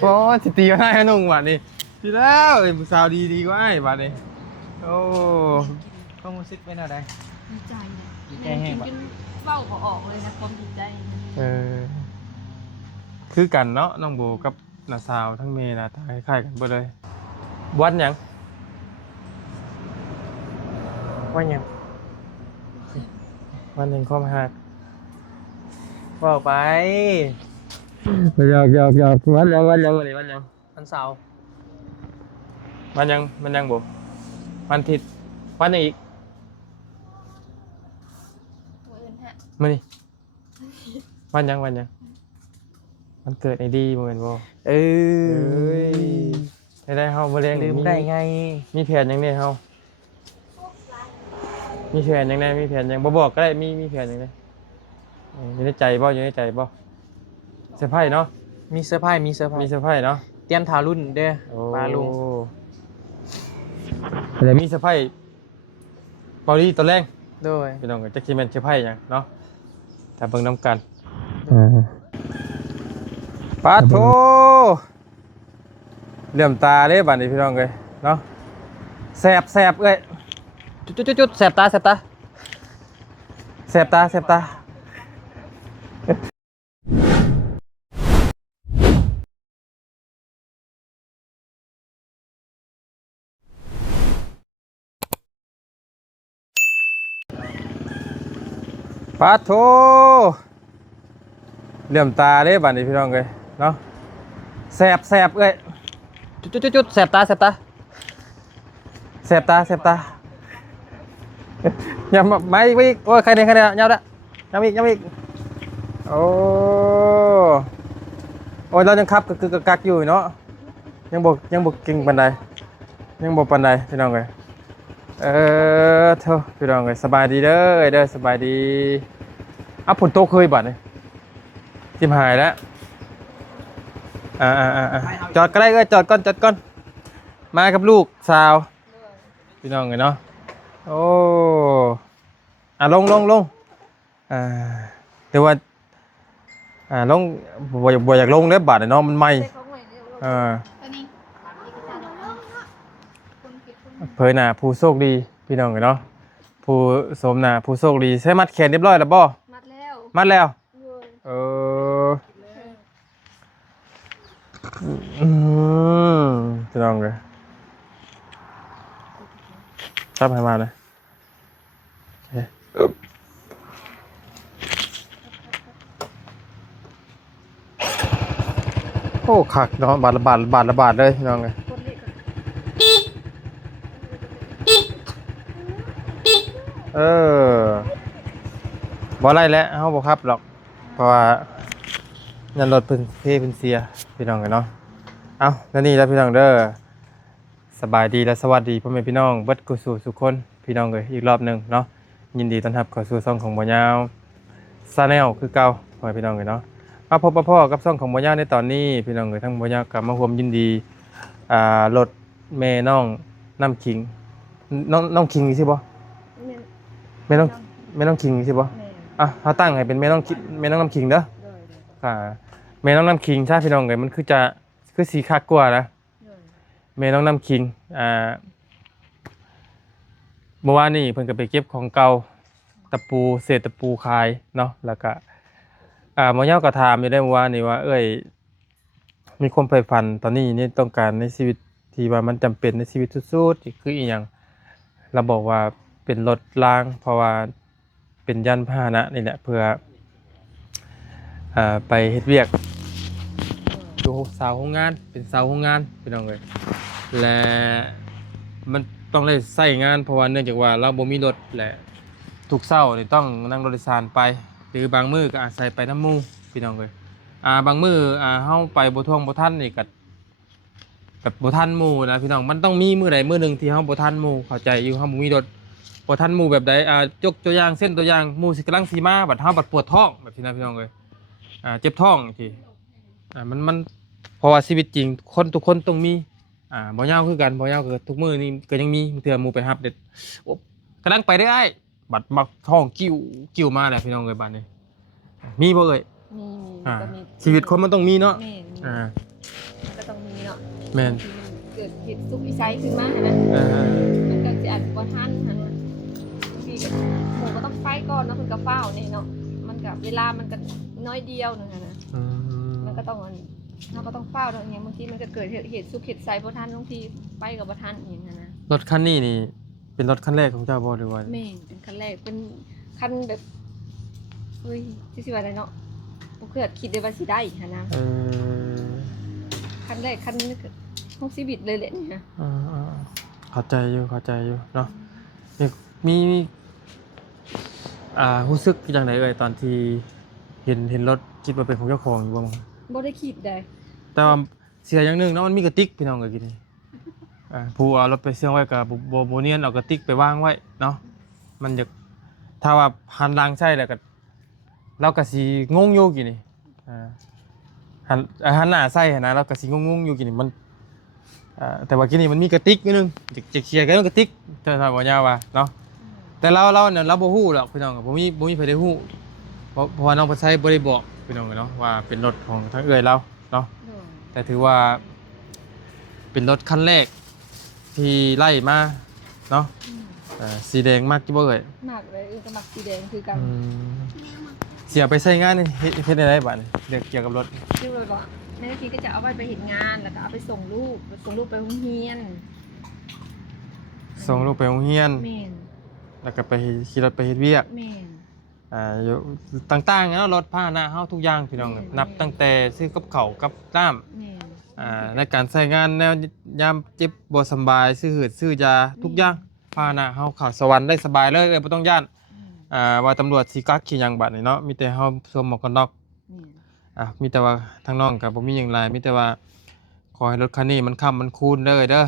โอ้สิตีมาให้นุ่งวันนี้ทีแล้วไอ้ผู้สาวดีกว่าไอ้วันนี้โอ้ต้องรู้สึกเป็นอะไร ดีใจ ดีใจ แม่ แห้ กิ ง น ปะ จนเบ้าก็ออกเลยนะความดีใจ คือกันเนาะน้องโบกับน้าสาวทั้งเมย์นะคล้ายๆกันหมดเลยวันหยังวันหยังวันหนึ่งความหักบอกไปหยอกวันยังวันยังวันนี้วันยังวันเสาร์วันยังโบวันอาทิตย์วันยังอีกมานี่วันยังมันเกิดไอ้ดีเหมือนบ่เอ้ยได้เฮาบ่เลี้ยงลืมได้ไงมีแผนยังไงเฮามีแผนยังไงมีแผนยังบ่บอกก็ได้มีแผนยังไงอยู่ในใจบ่อยู่ในใจบ่เซอร์ไพรส์เนาะมีเซอร์ไพรส์มีเซอร์ไพรส์เนาะเตรียมทารุ่นเด้อปลาลุง แต่มีเซอร์ไพรส์ปอลี่ตัวแรงด้วยพี่น้องก็จะคิดแม่นเซอร์ไพรส์หยังเนาะถ้าเบิ่งนำกันปาโถเหลื่อมตาเด้บัดนี้พี่น้องเอ้ยเนาะแสบเอ้ยจุดแสบตาปาโถเหลื่อมตาเด้บัดนี้พี่น้องเอ้ยเนาะแสบเอ้ยจุดแสบตาอย่าไม่อีกโอ้ยใครเนี่ยยาวละยาวอีกโอ้เรายังขับกักอยู่เนาะยังบกเก่งปานใดยังบกปานใดพี่น้องเลยเท่าพี่น้องเลยสบายดีเด้อสบายดีผลโตเคยบัดเลยจิมหายแล้วจอดก็ได้จอดก่อนมากับลูกสาวพี่น้องเลยเนาะโอ้ลงแต่ว่าลงบ่อยากลงเลยบาดเนาะมันไหม้เผยหน้าผู้โชคดีพี่น้องเลยเนาะผู้สมหน้าผู้โชคดีใช้มัดแขนเรียบร้อยแล้วบ่มัดแล้วพี่น้องเลยชอบให้มาเลยโอ้ขักเนาะบาทเลยพี่น้องเลยบ่ไล่แล้วเขาบ่ครับหรอกเพราะว่ายันรถเพิ่นเสียพี่น้องกันเนาะแล้วนี่แล้วพี่น้องเด้อสบายดีและสวัสดีพ่อแม่พี่น้องเบิดกุศลสุขคนพี่น้องเลยอีกรอบหนึ่งเนาะยินดีต้อนรับเข้าสู่ช่องของบ่ยาวซาแนลคือเก่าพ่อแม่พี่น้องเลยเนาะมาพบพ่อกับช่องของบ่ยาวในตอนนี้พี่น้องเลยทั้งบ่ยาวกับมาร่วมยินดีรถแม่น้องน้ำขิงน้องขิงใช่ป่ะแม่น้องขิงใช่ป่ะเขาตั้งให้เป็นแม่น้องน้ำขิงเด้อแม่น้องน้ำขิงใช่พี่น้องเลยมันคือสีคักกว่านะแม่น้องน้ำขิงเมื่อวานนี้เพิ่นก็ไปเก็บของเก่าตะปูเศษตะปูขายเนาะแล้วก็หมอเย้าก็ถามอยู่ได้เมื่อวานนี้ว่ามีความใฝ่ฝันตอนนี้นี่ต้องการในชีวิตที่ว่ามันจำเป็นในชีวิตสุดๆคืออีหยังเราบอกว่าเป็นรถรางเพราะว่าเป็นยานพาหนะนี่แหละเพื่อไปเฮ็ดเวียกดูสาวโรงงานเป็นสาวโรงงานพี่น้องเลยและมันต้องได้ใช้งานเพราะว่าเนื่องจากว่าเราบ่มีรถแหละทุกเช้านี่ต้องนั่งรถโดยสารไปหรือบางมื้อก็อาศัยไปน้ำหมู่พี่น้องเลยบางมื้อเฮาไปบ่ท่วงบ่ทันนี่ก็แบบบ่ทันหมู่นะพี่น้องมันต้องมีมื้อใดมื้อหนึงที่เฮาบ่ทันหมู่เข้าใจอยู่เฮาบ่มีรถบ่ทันหมู่แบบใดยกตัวอย่างเส้นตัวอย่างหมู่สิกำลังสิมาบัดเฮาบัดปวดท้องแบบนี้นะพี่น้องเลยเจ็บท้องทีมันเพราะว่าชีวิตจริงทุกคนต้องมีบ่ยาวคือกันบ่ยาวคือทุกมื้อนี่ก็ยังมีเทื่อหมู่ไปรับเด็ดกำลังไปได้บัดมักท้องกิ้วมาแล้วพี่น้องเอ้ยบัดนี้ มีบ่เอ่ย มี อ่า ก็มี ชีวิตคนมันต้องมีเนาะ แม่น อ่า มันก็ต้องมีเนาะ แม่น ที่มันเกิดเหตุสุกอีไซขึ้นมานะ เออ มันก็จะอาจบ่ทันหั่นนะบางทีก็หมูก็ต้องไฟก่อนเนาะเพิ่นก็เฝ้านี่เนาะมันก็เวลามันก็น้อยเดียวนึงอะนะ อืม มันก็ต้องเราก็ต้องเฝ้าเนาะอย่างบางทีมันก็เกิดเหตุสุกเหตุไซบ่ทันบางทีไปก็บ่ทันอย่างนั้นนะ รถคันนี้นี่เป็นรถคันแรกของเจ้าบ่หรือว่า แม่นเป็นคันแรกเป็นคันแบบเฮ้ยสิว่าได้เนาะบ่เคยคิดเลยว่าสิได้หั่นนะ เออ คันแรกคันนี้ก็ของชีวิตเลยแหละนี่นะ อ่าเข้าใจอยู่เนาะนี่มีรู้สึกจังไดเอ่ยตอนที่เห็นรถคิดว่าเป็นของเจ้าของอยู่บ่มั้ง บ่ได้คิดได้ แต่ว่าเสียอย่างหนึงเนาะมันมีกระติกพี่น้องก็กินนี่ผู้เอารถไปเสี่ยงไว้ก็บ่เนียนเอากระติกไปวางไว้เนาะมันจะถ้าว่าหันหลังใช่แล้วก็เราก็สิงงอยู่กินนี่หันหน้าใส่หั่นนะเราก็สิงงอยู่กินนี่มันแต่ว่ากินนี่มันมีกระติกนิดนึงจะเคลียร์กันกระติกแต่ถ้าบ่ยาวว่าเนาะแต่เราเนี่ยเราบ่ฮู้หรอกพี่น้องบ่มีไผได้ฮู้เพราะว่าน้องเพิ่นใช้บ่ได้บอกพี่น้องเนาะว่าเป็นรถของทางเอื้อยเราเนาะ แต่ถือว่าเป็นรถคันแรกที่ไล่มาเนาะสีแดงมากกี่บ่เอ่ย มากเลยก็มักสีแดงคือกัน เสียไปใช้งานนี่เฮ็ดได้บัดนี่เรื่องเกี่ยวกับรถ คือแบบว่าแม่ทีก็จะเอาไปเห็นงานแล้วก็เอาไปส่งลูกไปโรงเรียน ส่งลูกไปโรงเรียน แม่น แล้วก็ไปขี่รถไปเฮ็ดเวียก แม่น อยู่ต่างๆเนาะรถพาหนะเฮาทุกอย่างพี่น้องนับตั้งแต่ซื้อกับข้าวกับน้ำ แม่น ในการใช้งานแนวยามเจ็บบ่สำบายซื้อหืดซื้อยาทุกอย่างพาหนะเฮาเข้าสวรรค์ได้สบายเลยบ่ต้องย่านว่าตำรวจสิกักขี้หยังบัดนี่เนาะมีแต่เฮาสวมหมวกกันน็อก แม่น มีแต่ว่าทางน้องก็บ่มีหยังหลายมีแต่ว่าขอให้รถคันนี้มันค้ำมันคูณเด้อเด้อ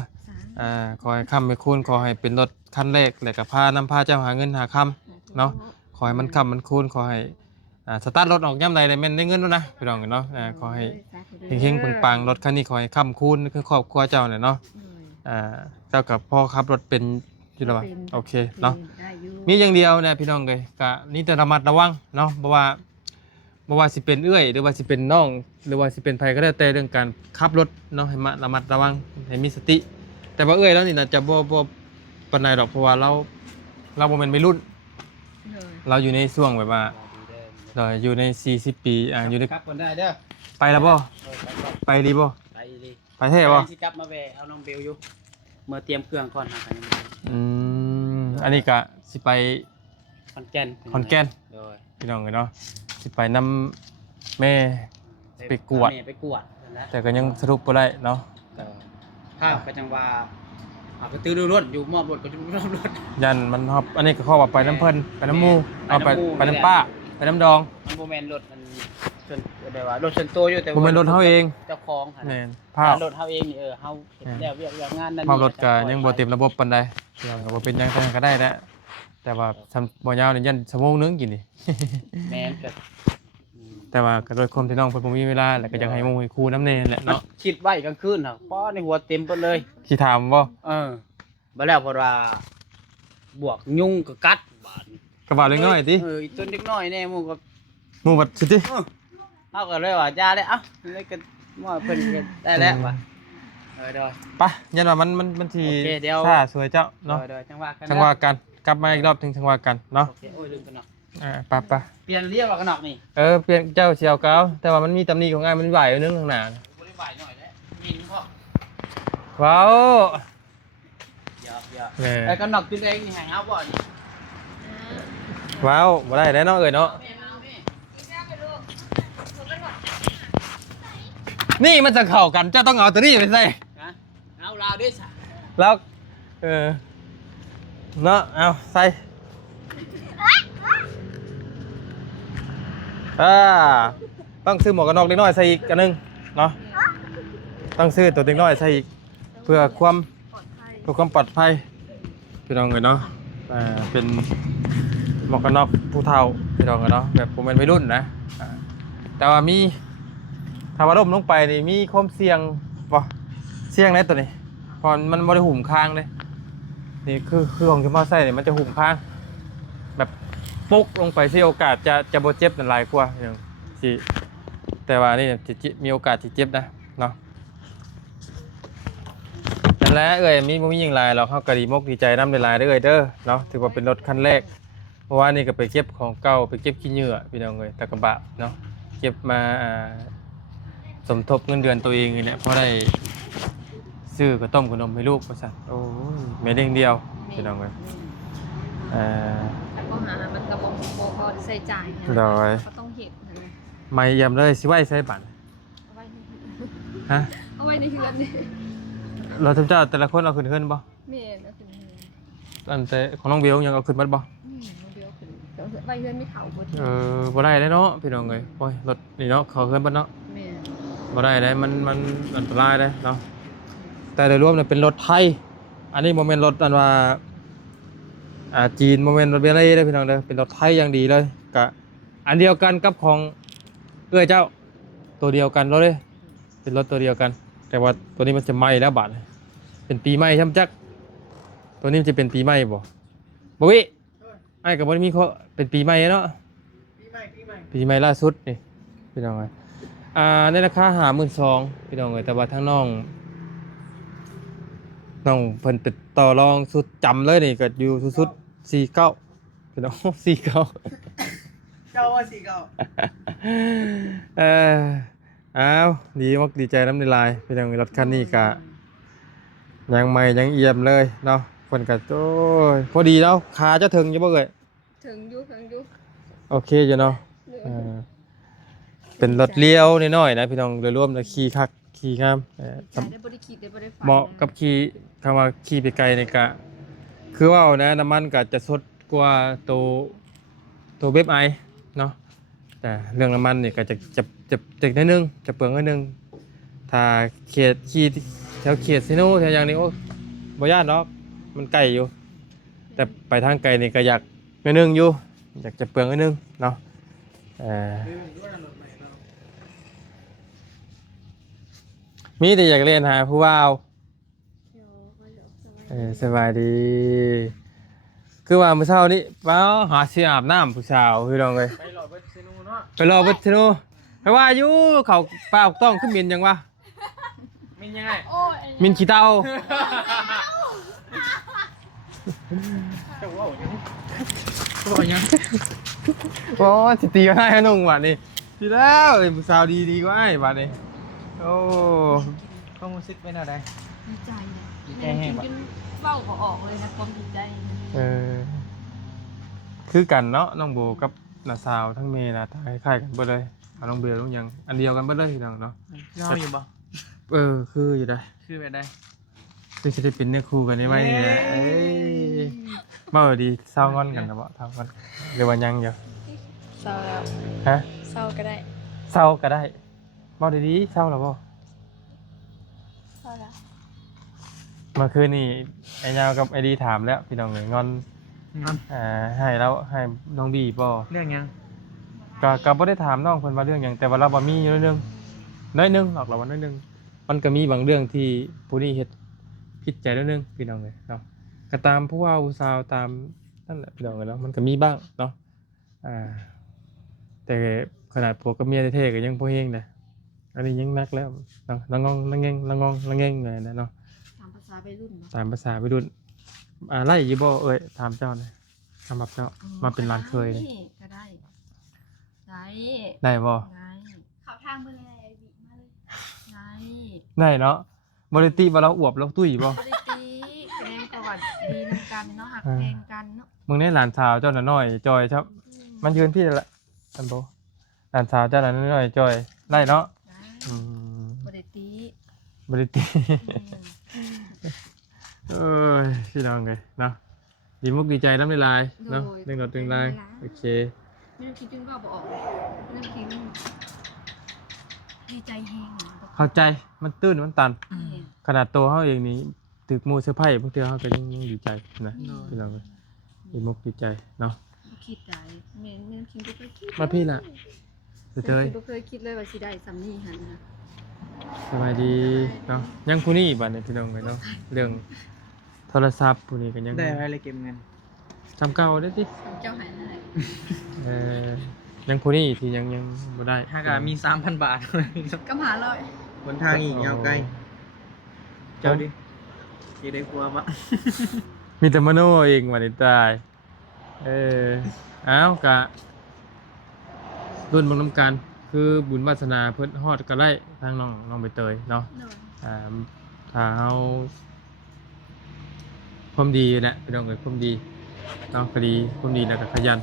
ขอให้ค้ำให้คูณขอให้เป็นรถคันแรกแล้วก็พาเจ้าหาเงินหาค่ำเนาะขอให้มันค้ำมันคูณขอให้สตาร์ทรถออกยามใดได้แม่นได้เงินแล้วนะพี่น้องเนาะขอให้เฮงๆปังๆรถคันนี้ขอให้ค้ำคูณคือครอบครัวเจ้าเนี่ยเนาะเจ้ากับพ่อขับรถเป็นอยู่แล้วบ่โอเคเนาะมีอย่างเดียวเนี่ยพี่น้องเลยก็นี่แต่ระมัดระวังเนาะบ่ว่าสิเป็นเอื้อยหรือว่าสิเป็นน้องหรือว่าสิเป็นไผก็ได้แต่เรื่องการขับรถเนาะให้ระมัดระวังให้มีสติ แต่ว่าเอื้อยแล้วนี่น่าจะบ่ปานใดดอกเพราะว่าเราบ่แม่นวัยรุ่นเราอยู่ในช่วงแบบว่าเราอยู่ใน40ปีอยู่ใน ครับคนได้เด้อ ไปแล้วบ่ไปดีบ่ ไปดิ ไปแท้บ่ สิกลับมาแวะเอาน้องเบลอยู่เมื่อเตรียมเครื่องก่อนหากัน อันนี้ก็สิไป ขอนแก่น ขอนแก่น โดย พี่น้องเนาะสิไปนำแม่ไปกวด ไปกวดนั่นแหละ แต่ก็ยังสรุปบ่ได้เนาะ ก็ภาพก็จังว่าไปตื้อดูรถอยู่มอบรถก็จะมอบรถ ยันมันฮอบอันนี้ก็ข้อว่าไปน้ำเพิ่นไปน้ำหมู่เอาไป ไปน้ำหมู่ไปน้ำป้าไปน้ำดอง มันโมเมนต์รถมันส่วนแบบว่ารถส่วนตัวอยู่แต่ บ่แม่นรถเฮาเอง เจ้าของค่ะ แม่นภาพ รถเฮาเองนี่เฮาเฮ็ดแล้วเวียกงานนั่น ภาพรถก็ยังบ่เต็มระบบปานใดพี่น้องก็บ่เป็นหยังแต่ก็ได้แหละแต่ว่าบ่ยาวนี่ยันชั่วโมงนึงกินนี่ แม่นก็ แต่ว่าก็โดยความที่น้องเพิ่นบ่มีเวลาแล้วก็อยากให้หมู่ให้ครูนำแน่แหละเนาะ คิดไว้กลางคืนน่ะป้อในหัวเต็มหมดเลย สิถามบ่ บ่แล้วเพราะว่าบวกยุงก็กัดบาดนี้ ก็ว่าเล็กน้อยติ อีกตัวเล็กน้อยแน่หมู่ก็ หมู่บัดสิติ เฮาก็เลยว่าจ้าเลยเลยก็ว่าเพิ่นก็ได้แล้วว่ะเด้อ ไปยันว่ามันสิ โอเคเดี๋ยว ซ่าสวยเจ้าเนาะ เด้อจังว่ากัน จังว่ากันกลับมาอีกรอบถึงจังว่ากันเนาะ โอเคโอ้ยลืมกันเนาะ ไป เปลี่ยนเรียกว่ากันนอกนี่ เปลี่ยนเจ้าเชียวเก้าแต่ว่ามันมีตำหนิของอ้ายมันไหวอยู่นึงข้างหน้า บ่ได้ไหวหน่อยแล้วมินพ่อ ว้าว อย่า แหม่ ไอ้กันนอกกินเองนี่ให้เฮาบ่นี่ ว้าวบ่ได้แล้วเนาะเอ้ยเนาะนี่มันจะเข้ากันเจ้าต้องเอาตัวนี้ไปใส่ ฮะเอาลาวด้วยซะ แล้วเนาะเอาใส่ต้องซื้อหมวกกันน็อกเล็กน้อยใส่อีกอันนึงเนาะต้องซื้อตัวเล็กน้อยใส่อีกเพื่อความปลอดภัยพี่น้องเลยเนาะเป็นหมวกกันน็อกผู้เฒ่าพี่น้องเลยเนาะแบบผมเป็นวัยรุ่นนะแต่ว่ามีถ้าว่าล้มลงไปนี่มีความเสี่ยงป่ะเสี่ยงได้ตัวนี้เพราะมันไม่ได้หุ่มค้างเลยนี่คือของที่มาใส่เนี่ยมันจะหุ่มค้างแบบ ปุ๊กลงไปสิโอกาสจะบ่เจ็บนั่นหลายกว่าอย่างสิแต่ว่านี่จะมีโอกาสที่เจ็บนะเนาะนั่นแหละเอ้ยมีบ่มีหยังหลายหรอกเฮาก็ดีมกดีใจนำหลายๆเด้อเอ้ยเด้อเนาะถือว่าเป็นรถคันแรกเพราะว่านี่ก็ไปเก็บของเก่าไปเก็บขี้เหงื่อพี่น้องเอ้ยตะกะบะเนาะเก็บมาสมทบเงินเดือนตัวเองนี่แหละเพราะได้ซื้อข้าวต้มขนมให้ลูกว่าซั่นโอ้ยแม่เด้งเดียวพี่น้องเอ้ยแต่ก็หามันก็บ่พอใช้จ่ายนะ โดย ก็ต้องเฮ็ดนะ ไม่เยี่ยมเลยสิไว้ใส่บัตร เอาไว้ใน ฮะ เอาไว้ในเฮือนนี่ เราทำเจ้าแต่ละคนเอาขึ้นบ่ แม่นเอาขึ้นเฮือน อันแต่ของน้องเบลยังเอาขึ้นบัดบ่ เดี๋ยวขึ้นเดี๋ยวไว้เฮือนไม่เข้าบ่ บ่ได้เนาะพี่น้องเอ้ยโอ้ยรถนี่เนาะเขาขึ้นบัดเนาะ แม่น บ่ได้มันอันตรายเนาะแต่โดยรวมเนี่ยเป็นรถไทยอันนี้บ่แม่นรถอันว่าจีนบ่แม่นรถเบลลี่เด้อพี่น้องเด้อเป็นรถไทยอย่างดีเลยก็อันเดียวกันกับของเอ้ยเจ้าตัวเดียวกันเลยเป็นรถตัวเดียวกัน แต่ว่าตัวนี้มันจะไหม้แล้วบาดเป็นปีใหม่ใช่มั้ยจักตัวนี้มันจะเป็นปีใหม่บ่วิไอ้ก็บ่ได้มีข้อเป็นปีใหม่เนาะปีใหม่ล่าสุดนี่พี่น้องเอ้ยในราคา 52,000พี่น้องเอ้ยแต่ว่าทางน้องเพิ่นติดต่อรองสุดจำเลยนี่ก็อยู่สุดๆ49พี่น้อง49 เจ้าว่าสิเก่า อ้าวดีมากดีใจน้ำในลายพี่น้องรถคันนี้ก็ยังใหม่ยังเอี่ยมเลยเนาะเพิ่นก็โอ้ยพอดีแล้วขาจะถึงอยู่บ่เอ่ย ถึงอยู่ โอเคอยู่เนาะเป็นรถเลี้ยวน้อยๆนะพี่น้องโดยรวมแล้วขี่คักขี่งามได้บ่ได้คิดได้บ่ได้ฝัน เหมาะกับขี่คำว่าขี่ไปไกลนี่ก็คือว่าเอานะน้ำมันก็จะสดกว่าตัวเว็บไอเนาะแต่เรื่องน้ำมันนี่ก็จะนิดนึงจะเปลืองนิดนึงถ้าเขตขี่แถวเขตซิโนแถวอย่างนี้โอ้บ่ยากเนาะมันไกลอยู่แต่ไปทางไกลนี่ก็อยากนิดนึงอยู่อยากจะเปลืองนิดนึงเนาะมีแต่อยากเรียนหาผู้ว่าวสบายดีคือว่ามื้อเช้านี้ป้าหาสิอาบน้ำผู้สาวพี่น้องเอ้ยไปรอเบิดซิโนเนาะไปรอเบิดซิโนไปว่าอยู่เขาป้าต้องขึ้นมินยังวะมินยังไงมินขี้เต่าบอกยังโอ้สิตีก็ได้ฮะนุ่งบัดนี้ทีแล้วไอ้ผู้สาวดีกว่าไอ้บัดนี้โอ้ความรู้สึกเป็นอะไร ดีใจ ดีใจ แม่ แห้ กิ ง น ปะ จนเว้าบ่ออกเลยนะความดีใจ คือกันเนาะน้องโบกับน้าสาวทั้งเมย์นะคล้ายๆกันเบิดเลยเอาน้องเบลน้องยังอันเดียวกันเบิดเลยพี่น้องเนาะ เจ้าอยู่บ่ คืออยู่ได้ คือไปได้ คือจะได้เป็นเนื้อคู่กันได้ไหมเนี่ยเอ้ยเมื่อดีเศร้างอนกันนะบ่เศร้างอนหรือว่ายังอยู่ เศร้าแล้ว ฮะ เศร้าก็ได้ เศร้าก็ได้เมื่อดีๆเศร้าหรอบ่ เศร้าแล้ว เมื่อคืนนี่ไอ้ยาวกับไอ้ดีถามแล้วพี่น้องเลยงอนให้แล้วให้น้องบีบ่ เรื่องยัง ก็บ่ได้ถามน้องเพิ่นว่าเรื่องหยังแต่ว่าเราบ่มีอยู่เรื่องน้อยนึงหรอกเราว่าน้อยนึงมันก็มีบางเรื่องที่ผู้นี้เฮ็ดผิดใจนิดนึงพี่น้องเลยเนาะก็ตามผู้ว่าผู้สาวตามนั่นแหละพี่น้องเลยเนาะมันก็มีบ้างเนาะแต่ขนาดผัวกับเมียแท้ๆก็ยังบ่เฮงนะอันนี้ยังนักแล้วเนาะละงองละแงงละงองละแงงเลยนะเนาะ ตามภาษาวัยรุ่น ตามภาษาวัยรุ่นไล่อยู่บ่เอ้ยถามเจ้าหน่อยสำหรับเจ้ามาเป็นหลานเคยนี่ ก็ได้ได้ ได้บ่ ได้เขาทางเบิ่งอะไรบิมาเลยได้ ได้เนาะบ่ได้ติว่าเราอวบเราตุ้ยบ่ บ่ได้ตีแสดงประวัติดีนำกันเนาะหักแพงกันเนาะ มึงนี่หลานสาวเจ้าน่ะน้อยจอยครับมันยืนพี่นั่นแหละอันโบหลานสาวเจ้าน่ะน้อยจอยได้เนาะ ได้ อืม บ่ได้ตี บ่ได้ติ เอ้ยพี่น้องเลยเนาะดีมุกดีใจน้ำลายเนาะเรื่องรถเรื่องลายโอเค ไม่ต้องคิดจึงว่าบ่ออกไม่ต้องคิดดีใจแฮง เข้าใจมันตื้นมันตันขนาดตัวเขาเองนี่ตึกมูเซอร์ไพรส์บางทีเขาก็ยังดีใจนะพี่น้องเลยดีมุกดีใจเนาะ คิดได้แม่นคิดบ่เคยคิด มาพี่ล่ะเตย บ่เคยคิดเลยว่าสิได้ซ้ำนี้หั่นนะ สบายดีเนาะยังผู้นี้บัดนี้พี่น้องเลยเนาะเรื่องโทรศัพท์ผู้นี้ก็ยัง ได้อะไรเก็บเงิน ทำเก่าได้ติ เจ้าหายให้ เออยังคนนี้ที่ยังบ่ได้ ถ้าก็มี 3,000 บาท กำหาเลย บนทางอีกยาวไกลเจ้าดิสิได้กลัวบ่ มีแต่มโนเองวันนี้ตายอ้าวกะรุ่นบางน้ำกันคือบุญวาสนาเพิ่นฮอดกะไล่ทางน้องใบเตยเนาะ โดย ถ้าเฮาความดีแหละพี่น้องเอ้ยความดีเนาะก็ดีความดีแล้วก็ขยัน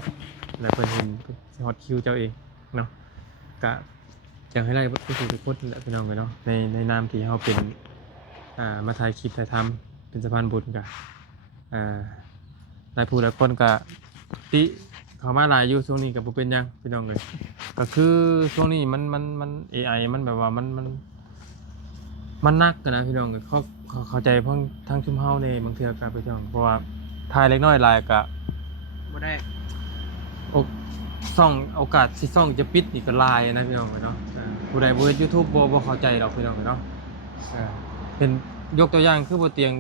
แล้วเพิ่นเห็นสิฮอดคิวเจ้าเองเนาะกะอยากให้ไล่ทุกคนแหละพี่น้องเอ้ยเนาะในนามที่เฮาเป็นมาถ่ายคลิปถ่ายทำเป็นสะพานบุญกะหลายผู้หลายคนกะติเข้ามาหลายอยู่ช่วงนี้ก็บ่เป็นหยังพี่น้องเอ้ยก็คือช่วงนี้มัน AI มันแบบว่ามันหนักกันนะพี่น้องเข้าใจเพิ่งทางชุมเฮาในบางเทื่อกับพี่น้องเพราะว่าทายเล็กน้อยหลายกะ บ่ได้ ซ่องโอกาสที่ซ่องจะปิดนี่ก็หลายนะพี่น้องเนาะผู้ใดบ่เฮ็ด YouTube บ่เข้าใจดอกพี่น้องเนาะเป็นยกตัวอย่างคือบ่เตียง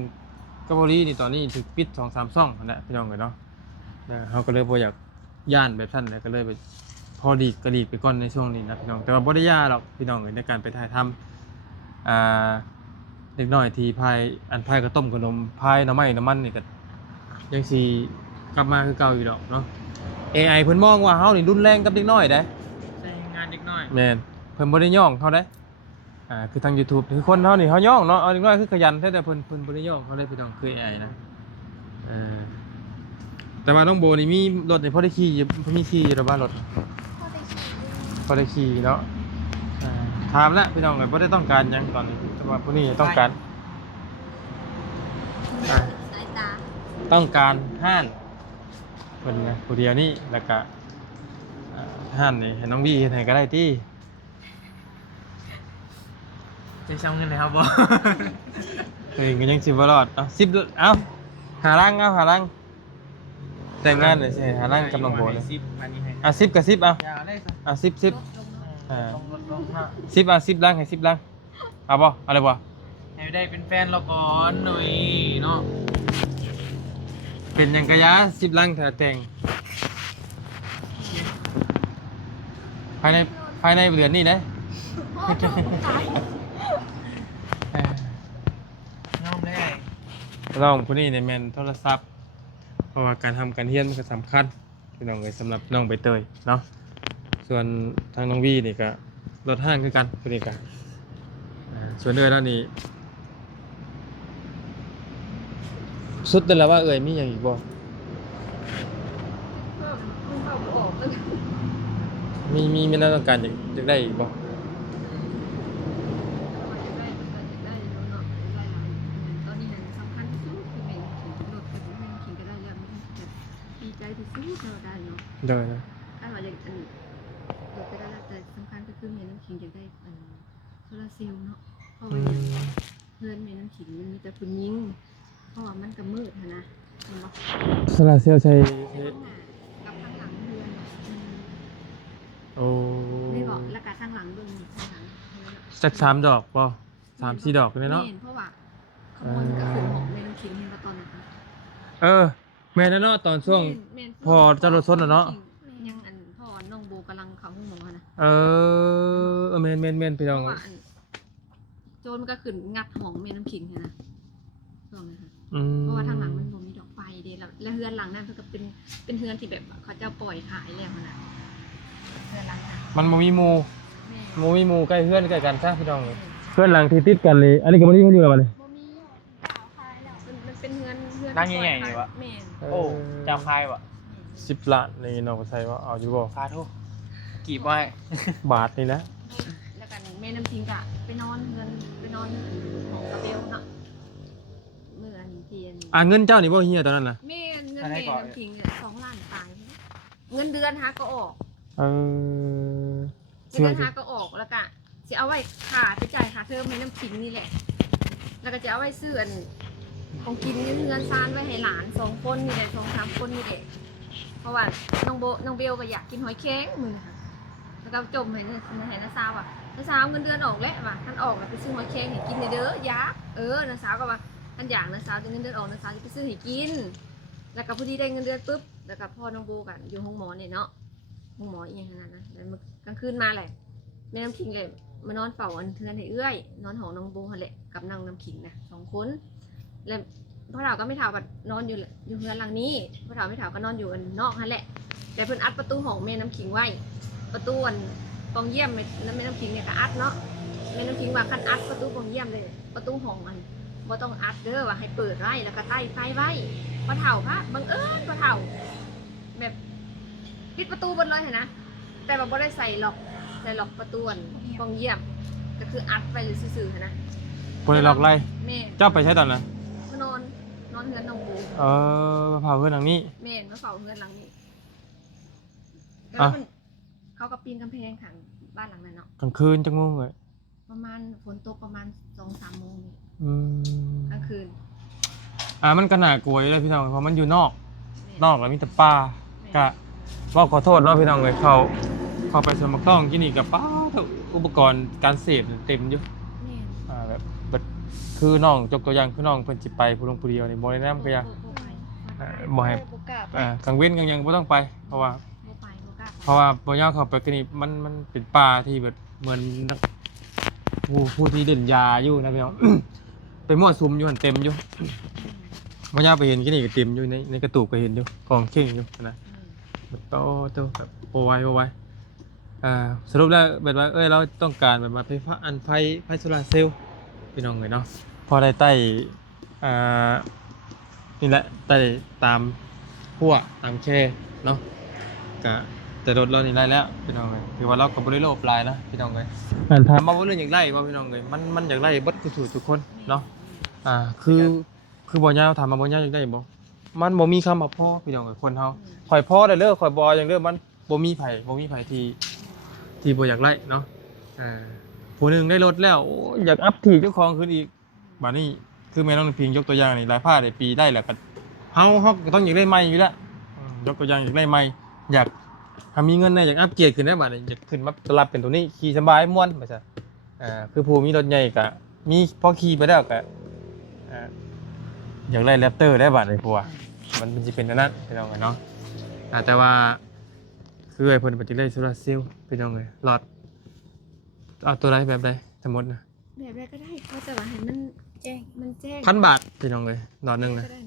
กับบ่รีนี่ตอนนี้ถูกปิด 2-3 ซ่องนั่นแหละพี่น้องเนาะเฮาก็เลยบ่อยากย่านแบบนั้นแหละก็เลยไปพอดีก็ดีไปก่อนในช่วงนี้นะพี่น้องแต่ว่าบ่ได้ย่าหรอกพี่น้องในการไปถ่ายทำเล็กน้อยที่พายก็ต้มขนมพายน้ำมันนี่ก็ยังสิกลับมาคือเก่าอยู่ดอกเนาะ AI เพิ่นมองว่าเฮานี่รุนแรงกับเด็กน้อยเด้ ใช้งานเด็กน้อย แม่นเพิ่นบ่ได้ย่องเฮาเด้คือทาง YouTube คือคนเฮานี่เฮาย่องเนาะเอาเด็กน้อยคือขยันแต่เพิ่นบ่ได้ย่องเฮาได้พี่น้องคือ AI นะแต่ว่าน้องโบนี่มีรถนี่พอได้ขี่อยู่พอมีขี่อยู่หรือว่ารถ พอได้ชิม พอได้ขี่เนาะถามแล้วพี่น้องก็บ่ได้ต้องการหยังตอนนี้แต่ว่าผู้นี้ต้องการ สายตา ต้องการห้านคนนะผู้เดียวนี่แล้วก็ห้านนี่ให้น้องบี้เฮ็ดให้ก็ได้ติ จะช่างเงินเลยครับบ่ เฮ้ยก็ยังสิบ่รอดเอา10เอาหารังแต่งงานเลยสิหารังกับน้องโบเลย 10อันนี้ให้ 10กับ10เอา อย่าได้ซะ 10 ลง ลงฮะ 10เอา10ลังให้10ลังเอาบ่เอาเลยบ่ ให้ได้เป็นแฟนเราก่อนหน่อยเนาะ เป็นหยังกะยะ10ลังถ้าแต่งภายในเดือนนี้เด้ พ่อจะตาย ยอมได้ ลองผู้นี้เนี่ยแม่นโทรศัพท์เพราะว่าการทำการเรียนมันก็สำคัญพี่น้องเอ้ยสำหรับน้องใบเตยเนาะส่วนทางน้องวีนี่ก็รถห้างคือกันผู้นี้ก็ส่วนเอ้ยแล้วนี่สุดแต่ละว่าเอ้ยมีหยังอีกบ่ มันเข้าบ่ออกเลย มีน่าต้องการอยากได้อีกบ่ ได้เนาะได้ตอนนี้สำคัญที่สุดคือแม่ขี่รถกับแม่ขี่ก็ได้แล้วดีใจที่สุดเราได้เนาะ เด้อนะ ถ้าว่าอย่างอันรถก็ได้แล้วแต่สำคัญก็คือแม่น้ำขิงจะได้โซลาร์เซลล์เนาะเพราะว่าเพื่อนแม่น้ำขิงมันมีแต่คุณยิงเพราะว่ามันก็มืดนะเห็นบ่ โซลาร์เซลล์ใช้ กับข้างหลังเพื่อน โอ้ ไม่บอกแล้วก็ข้างหลังเบิ่งข้างหลัง สัก3ดอกบ่3-4 ดอกเลยเนาะ เพราะว่าขโมยมันก็ขึ้นหอมแม่น้ำขิงเห็นว่าตอนนั้น แม่นแล้วเนาะตอนช่วง พอจะรถชนอะเนาะ ยังอันพ่อน้องโบกำลังเข้าห้องหมอนะ แม่นพี่ เพ น้อง ราะว่าอันโจรมันก็ขึ้นงัดห้องแม่น้ำขิงเห็นนะช่วงนั้นค่ะเพราะว่าทางหลังมันบ่มีดอกไฟเด้แล้วเฮือนหลังนั้นเพิ่นก็เป็นเฮือนที่แบบเขาเจ้าปล่อยขายแล้วนะเฮือนหลังนั้น มันบ่มีหมู่ แม่ บ่มีหมู่ใกล้เฮือนใกล้กันซะพี่น้องเพื่อนหลังที่ติดกันเลยอันนี้ก็บ่ได้อยู่แล้วบัดนี้ บ่มีสาวขายแล้วมันเป็นเฮือน นั่งใหญ่ๆเลยวะ แม่น โอ้เจ้าคายวะ 10ล้านนี่น้องก็ใส่ว่าเอาอยู่บ่ คาโทษกีบไว้ บาทนี่นะ แล้วกันแม่น้ำทิ้งกะไปนอนเฮือนไปนอนของกระเบลเนาะเมื่ออันเทียน เงินเจ้านี่บ่เฮียตอนนั้นน่ะ แม่เงินแม่น้ำทิ้งเนี่ย2 ล้านตายเงินเดือนหาก็ออก เออ เงินเดือนหาก็ออกแล้วก็จะเอาไว้ค่าไปจ่ายค่าเทอมแม่น้ำทิ้งนี่แหละ แล้วก็จะเอาไว้ซื้ออันของกินเงินซานไว้ให้หลาน2 คนนี่แหละ2-3 คนนี่แหละเพราะว่าน้องเบลก็อยากกินหอยแครงมื้อนะคะแล้วก็จมให้น้าสาวอ่ะน้าสาวเงินเดือนออกแล้วว่ะท่านออกแล้วไปซื้อหอยแครงให้กินเด้อยากน้าสาวก็ว่าท่านอยากน้าสาวจะเงินเดือนออกน้าสาวจะไปซื้อให้กิน แล้วก็พอดีได้เงินเดือนปุ๊บ แล้วก็พ่อน้องโบกันอยู่ห้องหมอเนี่ยเนาะห้องหมออีกอย่างนั้นนะแล้วมันกลางคืนมาแหละแม่น้ำคิงเลยมานอนเฝ้าอันเทือนให้เอื้อยนอนห้องน้องโบหั่นแหละกับนางน้ำคิงนะ2 คนแล้วพ่อเฒ่าก็ไม่เฒ่าก็นอนอยู่เรือนหลังนี้พ่อเฒ่าไม่เฒ่าก็นอนอยู่อันนอกนั่นแหละแต่เพิ่นอัดประตูห้องแม่น้ำคิงไว้ประตูอันปองเยี่ยมแม่น้ำคิงเนี่ยก็อัดเนาะแม่น้ำคิงว่าคันอัดประตูปองเยี่ยมเลยประตูห้องมันบ่ต้องอัดเด้อว่าให้เปิดไว้แล้วก็ใต้ไฟไว้พ่อเฒ่าพะบังเอิญพ่อเฒ่าแบบปิดประตูบนเลยเห็นนะแต่ว่าบ่ได้ใส่ล็อกประตูปองเยี่ยมก็คืออัดไปหรือซื่อๆนะ บ่ได้หลอกไล่ แม่ เจ้าไปใช้ตอนนั้น มานอนเฮือนน้องโบ มาเผาเพื่อนหลังนี้ แม่มาเฝ้าเฮือนหลังนี้ อ่ะ แล้วเขาก็ปีนกำแพงขังบ้านหลังนั้นเนาะ กลางคืนจังงงเลย ประมาณฝนตกประมาณ 2-3 โมงนี่ อืม กลางคืน มันก็น่ากลัวอยู่เลยพี่น้องเพราะมันอยู่นอก แม่ นอกแล้วมีแต่ป่า แม่ ก็ว่าขอโทษเนาะพี่น้องเลยเข้าไปสวนมักต้องที่นี่กับป้าอุปกรณ์การเสพเต็มอยู่ แม่ แบบคือน้องยกตัวอย่างคือน้องเพิ่นสิไปผู้ลงผู้เดียวนี่บ่ได้นำก็ยัง บ่ให้ บ่กล้าไป กลางเว้นกลางหยังบ่ต้องไป เพราะว่า บ่ไปบ่กล้าไป เพราะว่าบ่ยาวเข้าไปก็นี่มันเป็นป่าที่แบบเหมือนนักผู้ที่เด่นยาอยู่นะพี่น้อง ไปมั่วสุมอยู่หั่นเต็มอยู่บ่ยาวไปเห็นก็นี่ก็เต็มอยู่ในกระตูบก็เห็นอยู่กองเข่งอยู่นะแบบโตแบบโอไวสรุปแล้วแบบว่าเราต้องการแบบว่าไฟโซลาร์เซลล์พี่น้องเลยเนาะพอได้ใต้นี่แหละใต้ตามพั่วตามแค่เนาะก็แต่รถเรานี่ไล่แล้วพี่น้องเลยคือว่าเราก็บ่ได้โลภหลายนะพี่น้องเลยถามมาว่าเรื่องอยากไล่บ่พี่น้องเลยมันอยากไล่เบิดทุกคนเนาะคือบ่ยาวถามมาบ่ยาวอยากได้บ่มันบ่มีคำว่าพ่อพี่น้องเลยคนเฮาข่อยพ่อได้เด้อข่อยบ่อย่างเด้อมันบ่มีไผที่บ่อยากไล่เนาะผู้หนึงได้รถแล้วโอ้ยอยากอัพที่เจ้าของขึ้นอีกบัดนี้คือแม่น้องพิงยกตัวอย่างนี่หลายผ้าได้ปีได้แล้วก็เฮาก็ต้องอยากได้ใหม่อยู่แล้วยกตัวอย่างอยากได้ใหม่อยากถ้ามีเงินเนี่ยอยากอัพเกรดขึ้นได้บัดนี้อยากขึ้นมารับเป็นตัวนี้ขี่สบายม่วนว่าซั่นคือผู้มีรถใหญ่ก็มีพอขี่ไปแล้วก็อยากได้แรปเตอร์ได้บัดนี้พัวมันสิเป็นอันนั้นพี่น้องเนาะแต่ว่าคือไอ้เพิ่นบ่จะได้โซลาร์เซลล์พี่น้องเอ้ยหลอดเอาตัวใดแบบใดสมมุตินะ แบบแรกก็ได้เขาแต่ว่าให้มันแจ้ง 1,000 บาทพี่น้องเอ้ยหลอดหนึงนะ ก็ได้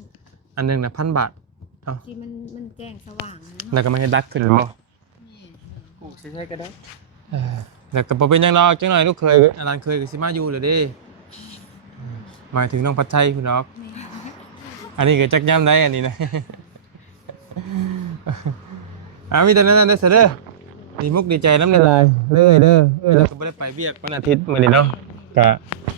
อันหนึงนะ1,000 บาท ที่มันแจ้งสว่างนะ แล้วก็ไม่ให้ดักขึ้นบ่ แม่ ปลูกใช่ก็ได้ แล้วก็บ่เป็นหยังดอกจังหน่อยลูกเคยอันนั้นเคยก็สิมาอยู่เด้อเด้หมายถึงน้องพัดชัยพุ่นเนาะ แม่ อันนี้ก็จักย่ำได้อันนี้นะ มีแต่นั้นได้เสยเด้อดีมุกดีใจน้ำลายเลยเด้อแล้วก็บ่ได้ไปเวียกวันอาทิตย์มื้อนี้เนาะก็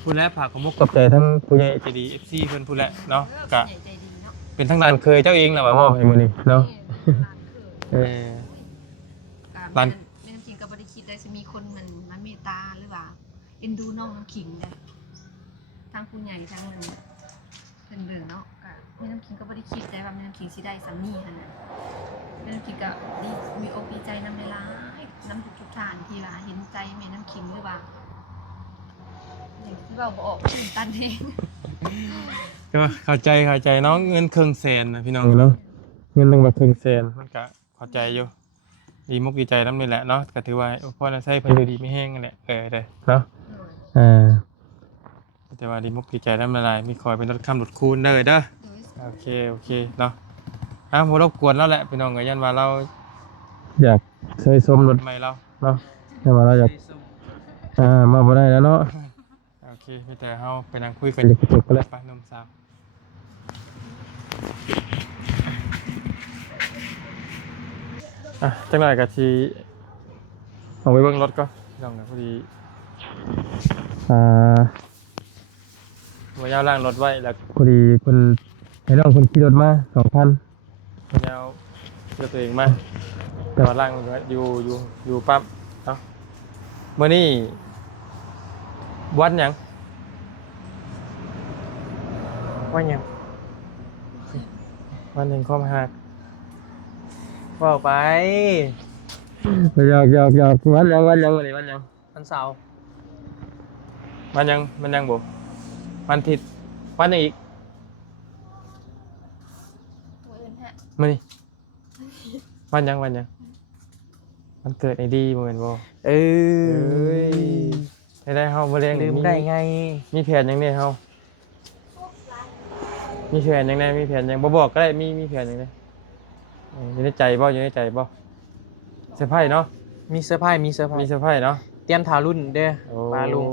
ผู้แลฝากของมุกกับใจทั้งผู้ใหญ่ใจดี FC เพิ่นผู้แลเนาะก็ ใหญ่ใจดีเนาะ เป็นทั้งร้านเคยเจ้าเองล่ะว่ามอบให้มื้อนี้เนาะ แม่ ร้าน แม่น้ำขิงก็บ่ได้คิดได้จะมีคนมันเมตตาหรือว่าเอ็นดูน้องน้ำขิงเลยทางผู้ใหญ่ทางมันเป็นเรื่องเนาะก็แม่น้ำขิงก็บ่ได้คิดได้ว่าแม่น้ำขิงสิได้สำนีขนาดแม่น้ำขิงก็ดีมีอกดีใจนำเวลาน้ำทุกท่านที่ว่าเห็นใจแม่น้ำขิงหรือว่าอย่างที่เราบอกตื่นตันเอง ก็เข้าใจน้องเงินครึ่งแสนนะพี่น้องเนาะเงินลงมาครึ่งแสนมันก็เข้าใจอยู่ดีมุกดีใจน้ำนี่แหละเนาะก็ถือว่าพ่อน่ะใช้เพิ่นอยู่ดีไม่แห้งนั่นแหละได้เนาะแต่ว่าดีมุกดีใจน้ำละลายมีคอยเป็นรถค้ำรถคูณเด้อโอเคเนาะบ่รบกวนแล้วแหละพี่น้องก็ยันว่าเราอยากเคยชมรถใหม่เราเนาะแต่ว่าเราอยากมาบ่ได้แล้วเนาะโอเคมีแต่เฮาไปนั่งคุยกันอยู่กระจกก็แล้วไปหนุ่มสาวจังหน่อยก็สิเอาไปเบิ่งรถก่อนพี่น้องก็พอดีบ่ยาวล้างรถไว้แล้วพอดีเพิ่นให้น้องเพิ่นขี่รถมา 2,000บ่ยาวเลือกตัวเองมาแต่ว่าล้างไว้อยู่ปั๊มเนาะมื้อนี้วันหยังวันแห่งความรักว่าไปหยอกวันยังวันยังวันเสาร์มันยังบ่วันอาทิตย์วันไหนอีก ตัวอื่นฮะ มานี่ ฮ วันยังมันเกิดไอ้ดีบ่แม่นบ่ เอ้ เอ้ยได้เฮาบ่เลี้ยง ลืมได้ไง มีแผนยังไงเฮามีแผนยังไงมีแผนยังบ่บอกก็ได้มีแผนยังไงอยู่ในใจบ่อยู่ในใจบ่เซอร์ไพรส์เนาะ มีเซอร์ไพรส์มีเซอร์ไพร มี ส์ เซอร์ไพรส์เนาะ เตรียมทารุ่นเด้อปลาลุง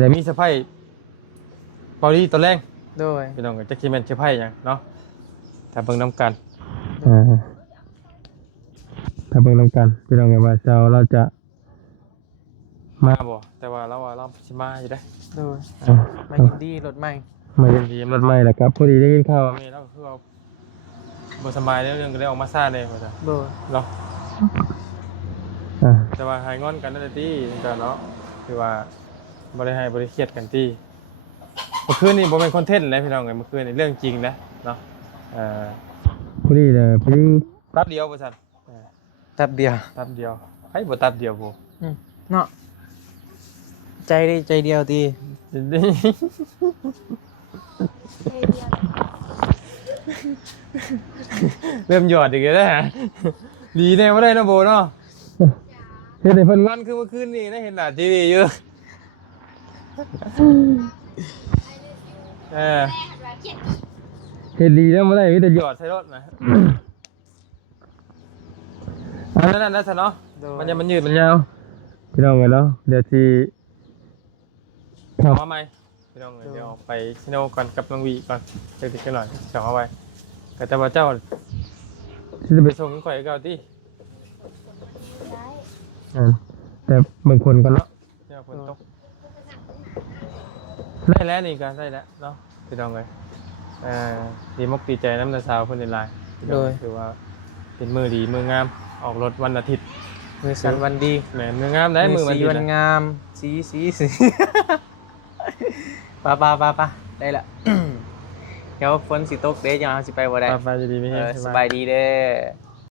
แต่มีเซอร์ไพรส์เกาหลีตอนแรก โดย พี่น้องก็จะคิดแม่นเซอร์ไพรส์หยังเนาะถ้าเบิ่งนํกันถ้าเบิ่งนํกันพี่น้องก็ว่าเราจะมาบ่แต่ว่าเราสิมาอยู่ได้ โดยมายินดีรถใหม่ มาเรียนดีรถใหม่แหละครับพอดีได้ยินข่าวว่าแม่เราคือว่าบ่สบายแล้วเรื่องก็ได้ออกมาซ่าเลยว่าซั่น โดย เนาะแต่ว่าหายงอนกันนั่นแหละที่ก็เนาะคือว่าบ่ได้ให้บ่ได้เครียดกันที่เมื่อคืนนี่บ่เป็นคอนเทนต์เลยพี่น้องเอ้ยเมื่อคืนนี่เรื่องจริงนะเนาะพอดีเลยพอดีตับเดียวบ่ซั่น แป๊บเดียว ตับเดียวให้บ่ตับเดียวบ่ เนาะใจได้ใจเดียวดี เริ่มหยอดอีกแล้วนะฮะดีแน่บ่ได้เนาะโบเนาะเฮ็ดให้เพิ่นงอนคือเมื่อคืนนี่ได้เห็นหน้าทีวีอยู่เฮ็ดดีแล้วบ่ได้มีแต่หยอดใส่รถนะอันนั้นนะซะเนาะ โดย มันยืดมันยาวพี่น้องเนาะเดี๋ยวที่เข้ามาใหม่พี่น้องเดี๋ยวไปชิโนก่อนกับน้องวีก่อนเดี๋ยวติดกันหน่อยเดี๋ยวเข้าไปก็แต่ว่าเจ้าที่จะไปส่งข่อยเก่าที่แต่บางคนก็เนาะเดี๋ยวฝนตกได้แล้วนี่ก็ได้แล้วเนาะพี่น้องเลยดีมกดีใจน้ำตาสาวคนในไลน์โดยคือว่าเป็นมือดีมืองามออกรถวันอาทิตย์ มือสันวันดี แหมมืองามได้มือวัน สี ดี วันงาม สีปะได้ละ เดี๋ยวฝนสิตกเด้ยังเอาสิไปบ่ได้ ไปดีๆไม่ เอ ใช่ อสบายดีเด้อ